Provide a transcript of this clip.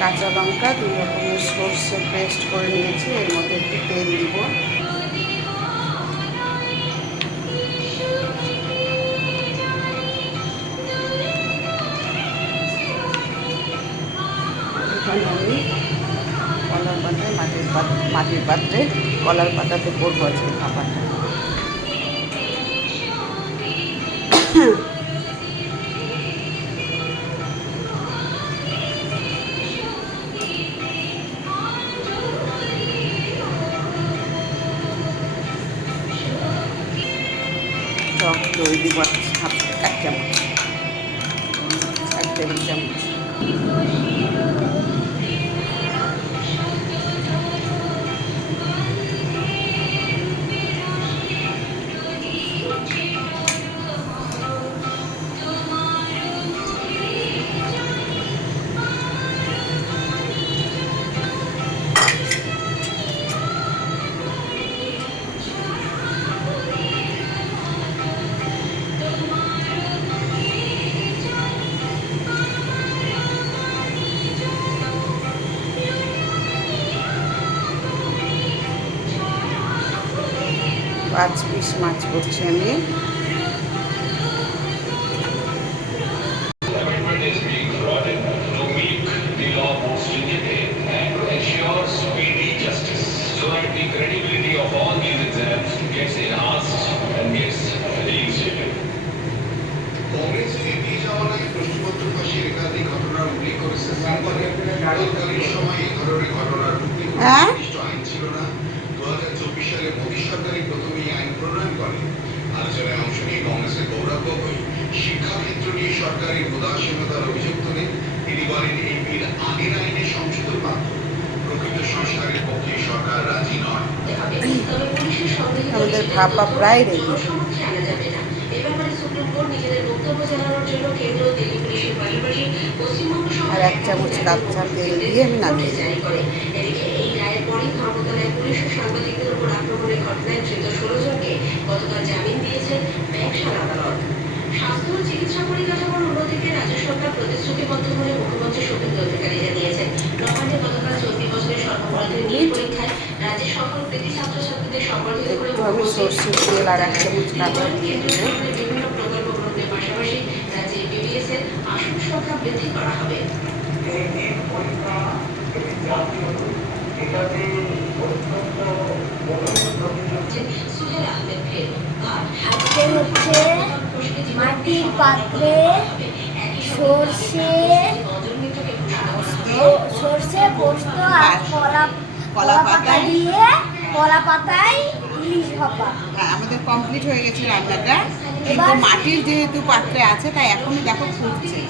কাঁচা লঙ্কা, 2 রকমের সর্ষে পেস্ট করে নিয়েছি। এর মধ্যে একটু তেল দিব। এখানে আমি কলার পাতায় মাটির পাত্রে কলার পাতাতে করবো আজকে খাবারটা। টক দই দিব 1 চামচ, 1 টেবিল চামচ। পাঁচ পিস মাছ করছি আমি। হ্যাঁ, আলোচনায় অংশ নিয়ে কংগ্রেসের গৌরব গগৈ শিক্ষাক্ষেত্র নিয়ে সরকারের উদাসীনতার অভিযোগ তুলে তিনি বলেন এই বিল আগের আইনে সংশোধন মাত্র, প্রকৃত সংস্কারের পক্ষে সরকার রাজি নয়। আমাদের ভাপা প্রায় রেডি। আর 1 চামচ কাঁচা তেল দিয়ে আমি নামিয়ে দিই। গতকাল জামিন দিয়েছেন ব্যবসার আদালত। স্বাস্থ্য ও চিকিৎসা পরিকাঠামোর উন্নতিতে রাজ্য সরকার প্রতিশ্রুতিবদ্ধ বলে মুখ্যমন্ত্রী শুভেন্দু অধিকারী জানিয়েছেন। নবান্নে গতকাল চলতি বছরের সর্বভারতীয় নিট পরীক্ষায় রাজ্যের সকল কৃতি ছাত্রছাত্রীদের সম্বর্ধিত করে সর্ষের তেল আর 1 চামচ কাঁচা দিয়ে দেবো। বিভিন্ন প্রকল্প গ্রহণের পাশাপাশি রাজ্যে বিবিএস এর আসন সংখ্যা বৃদ্ধি করা হবে। মাটির পাত্রে সর্ষে পোস্ত আর কলা পাতা দিয়ে কলা পাতায় ইলিশ ভাপা। হ্যাঁ, আমাদের কমপ্লিট হয়ে গেছে রান্নাটা। কিন্তু মাটির যেহেতু পাত্রে আছে তাই এখনই দেখো ফুটছে।